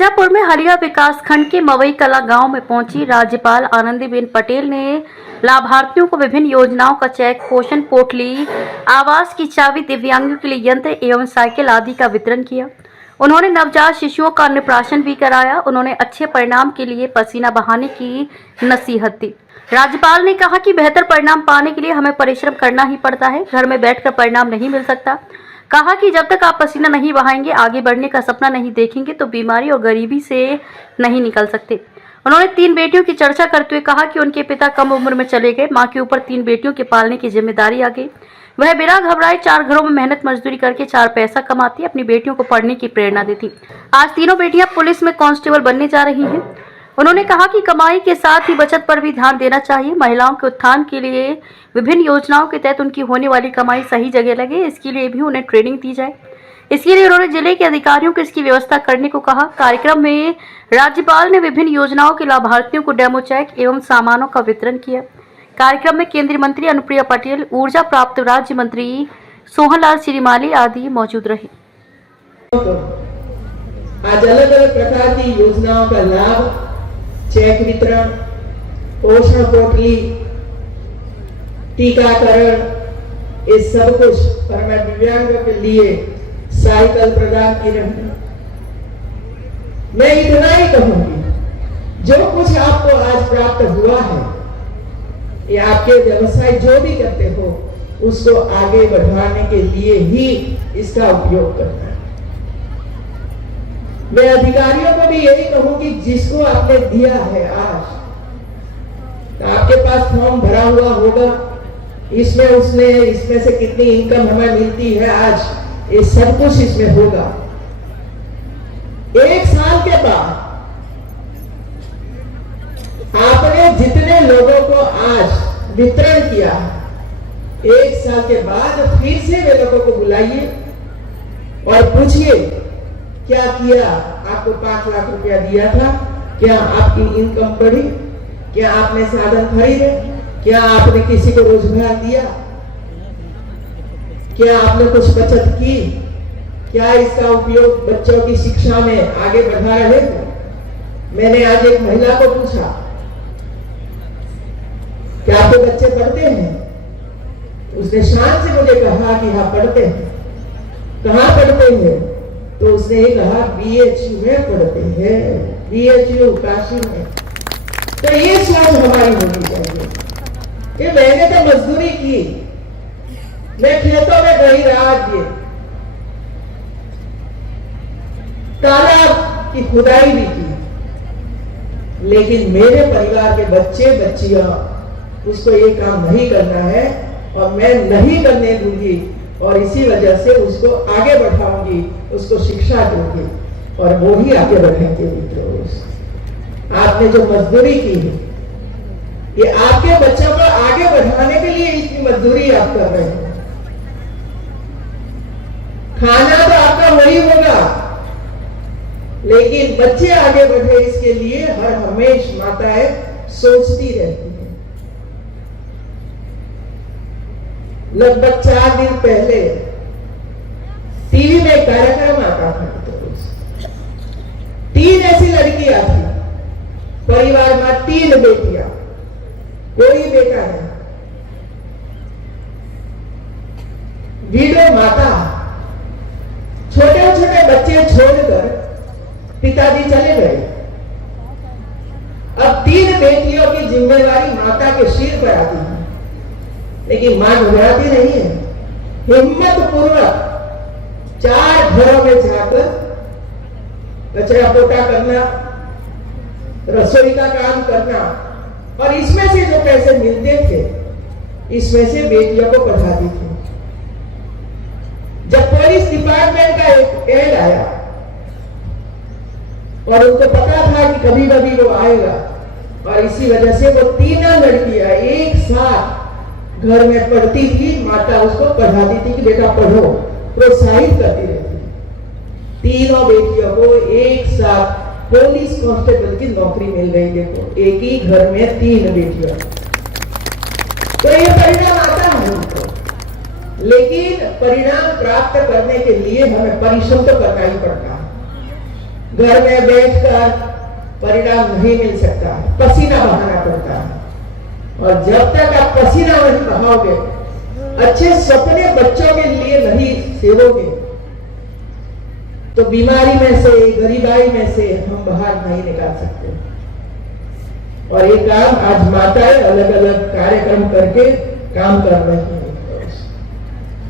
मिर्जापुर में हलिया विकासखंड के मवई कला गांव में पहुंची राज्यपाल आनंदीबेन पटेल ने लाभार्थियों को विभिन्न योजनाओं का चेक, पोषण पोटली, आवास की चाबी, दिव्यांगों के लिए यंत्र एवं साइकिल आदि का वितरण किया। उन्होंने नवजात शिशुओं का अन्नप्राशन भी कराया। उन्होंने अच्छे परिणाम के लिए पसीना बहाने की नसीहत दी। राज्यपाल ने कहा कि बेहतर परिणाम पाने के लिए हमें परिश्रम करना ही पड़ता है, घर में बैठकर परिणाम नहीं मिल सकता। कहा कि जब तक आप पसीना नहीं बहाएंगे, आगे बढ़ने का सपना नहीं देखेंगे तो बीमारी और गरीबी से नहीं निकल सकते। उन्होंने 3 बेटियों की चर्चा करते हुए कहा कि उनके पिता कम उम्र में चले गए, मां के ऊपर 3 बेटियों के पालने की जिम्मेदारी आ गई। वह बिना घबराए 4 घरों में मेहनत मजदूरी करके 4 पैसा कमाती, अपनी बेटियों को पढ़ने की प्रेरणा देती। आज तीनों बेटियां पुलिस में कांस्टेबल बनने जा रही हैं। उन्होंने कहा कि कमाई के साथ ही बचत पर भी ध्यान देना चाहिए। महिलाओं के उत्थान के लिए विभिन्न योजनाओं के तहत उनकी होने वाली कमाई सही जगह लगे, इसके लिए भी उन्हें ट्रेनिंग दी जाए। इसके लिए उन्होंने जिले के अधिकारियों को इसकी व्यवस्था करने को कहा। कार्यक्रम में राज्यपाल ने विभिन्न योजनाओं के लाभार्थियों को डेमो चेक एवं सामानों का वितरण किया। कार्यक्रम में केंद्रीय मंत्री अनुप्रिया पटेल, ऊर्जा प्राप्त राज्य मंत्री सोहनलाल श्रीमाली आदि मौजूद रहे। आज अलग अलग प्रकार की योजनाओं का लाभ, चेक वितरण, पोषण पोटली, टीकाकरण, ये सब कुछ और मैं दिव्यांगों के लिए साइकिल प्रदान की रही। मैं इतना ही कहूंगी, जो कुछ आपको आज प्राप्त हुआ है, ये आपके व्यवसाय जो भी करते हो उसको आगे बढ़ाने के लिए ही इसका उपयोग करना है। मैं अधिकारियों को भी यही कहूंगी, जिसको आपने दिया है आज, तो आपके पास फॉर्म भरा हुआ होगा, इसमें से कितनी इनकम हमें मिलती है आज, ये सब कुछ इसमें होगा। 1 साल के बाद आपने जितने लोगों को आज वितरण किया, 1 साल के बाद फिर से वे लोगों को बुलाइए और पूछिए क्या किया। आपको 5 लाख रुपया दिया था, क्या आपकी इनकम बढ़ी, क्या आपने साधन खरीदे, क्या आपने किसी को रोजगार दिया, क्या आपने कुछ बचत की, क्या इसका उपयोग बच्चों की शिक्षा में आगे बढ़ा रहे हो। मैंने आज एक महिला को पूछा, क्या आपके बच्चे पढ़ते हैं? उसने शान से मुझे कहा कि हाँ पढ़ते हैं। कहाँ पढ़ते हैं? तो उसने ये कहा BHU में पढ़ते हैं, BHU काशी में। तो ये सोच हमारी होनी चाहिए कि मैंने तो मजदूरी की, मैं खेतों में गई, रात ये तालाब की खुदाई भी की, लेकिन मेरे परिवार के बच्चे बच्चियां उसको ये काम नहीं करना है और मैं नहीं करने दूंगी, और इसी वजह से उसको आगे बढ़ाऊंगी, उसको शिक्षा दूंगी और वो ही आगे बढ़ेंगे। मित्रों, आपने जो मजदूरी की है, ये आपके बच्चों को आगे बढ़ाने के लिए इतनी मजदूरी आप कर रहे हैं। खाना तो आपका वही होगा, लेकिन बच्चे आगे बढ़े इसके लिए हर हमेश माताएं सोचती रहती हैं। लगभग 4 दिन पहले टीवी में कार्यक्रम आता था, तो 3 ऐसी लड़कियां थी, परिवार में 3 बेटियां, कोई बेटा नहीं, विडो माता, छोटे छोटे बच्चे छोड़कर पिताजी चले गए। अब 3 बेटियों की जिम्मेवारी माता के सिर पर आती है, लेकिन मां घबराती नहीं है। हिम्मत पूर्वक 4 घरों में जाकर कचरा पोटा करना, रसोई का काम करना, और इसमें से जो पैसे मिलते थे, इसमें से बेटियों को पढ़ाती थी। जब पुलिस डिपार्टमेंट का एक एड आया और उनको पता था कि कभी कभी वो आएगा, और इसी वजह से वो 3 लड़कियां एक साथ घर में पढ़ती थी। माता उसको पढ़ाती थी कि बेटा पढ़ो, प्रोत्साहित करती रहती। 3 बेटियों को एक साथ पुलिस कांस्टेबल की नौकरी मिल गई। देखो, एक ही घर में 3 बेटियां, तो ये परिणाम आता है उनको। लेकिन परिणाम प्राप्त करने के लिए हमें परिश्रम तो करना ही पड़ता है। घर में बैठकर परिणाम नहीं मिल सकता, पसीना बहाना पड़ता है। और जब तक आप पसीना नहीं बहाओगे, अच्छे सपने बच्चों के लिए नहीं सेवोगे, तो बीमारी में से, गरीबाई में से हम बाहर नहीं निकाल सकते। और ये काम आज माताएं अलग अलग कार्यक्रम करके काम कर रही हैं।